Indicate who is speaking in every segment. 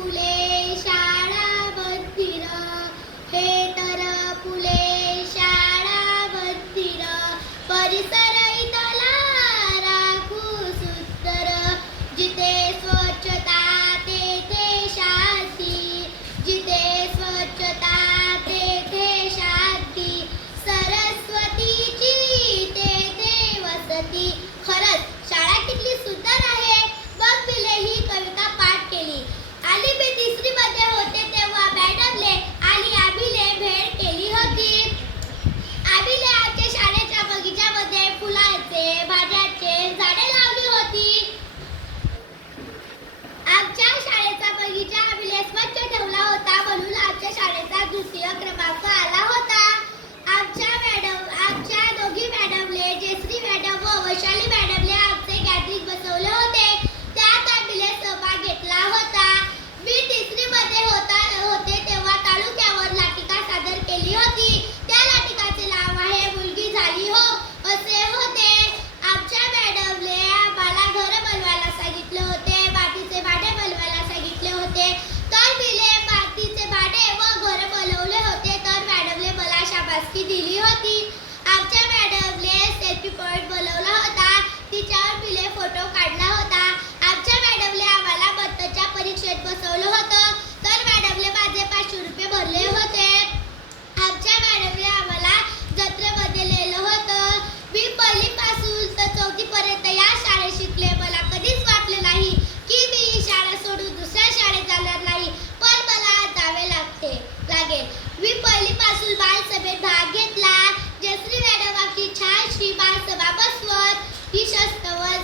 Speaker 1: calculé मध्ये होते तेव्हा बॅडम शाबासकी दिली होती. आमच्या मॅडमने सेल्फी पॉईंट बोलवला होता. तिच्यावर पिले फोटो काढला होता. आमच्या मॅडमने आम्हाला बत्तच्या परीक्षेत बसवलं होतं. तर मॅडमने माझे पाचशे रुपये भरले होते आमच्या मॅडमने आम्हाला जत्रेमध्ये लिहिलं होतं मी पहिलीपासून तर चौथीपर्यंत या शाळेत शिकले मला कधीच वाटले नाही की मी ही शाळा सोडून दुसऱ्या शाळेत जाणार नाही पण मला जावे लागते लागेल मी पहिलीपासून बालसभेत भाग घेतला. जयश्री मॅडम आपली छानशी बालसभा बसवत ही शस्तवर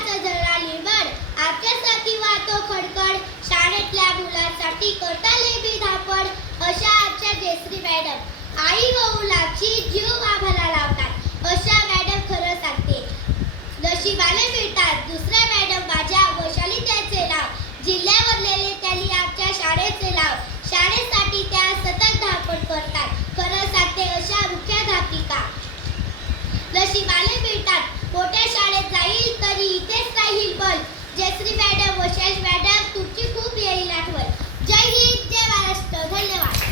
Speaker 1: प्रेमाचं जरा निवड आमच्यासाठी वाहतो खडखड. शाळेतल्या मुलांसाठी करताले बी धापड. अशा आमच्या जयश्री मॅडम. आई व मुलाची जीव आम्हाला लावतात. अशा मॅडम खरं सांगते. नशिबाने मिळतात. दुसऱ्या मॅडम माझ्या वैशाली त्याचे नाव. जिल्ह्यावरलेले त्यांनी आमच्या शाळेचे नाव. शाळेसाठी त्या सतत धावपळ करतात. खरं सांगते अशा मुख्य मुख्याध्यापिका. नशिबाने मिळतात. मोठ्या शाळेत जाईल तरी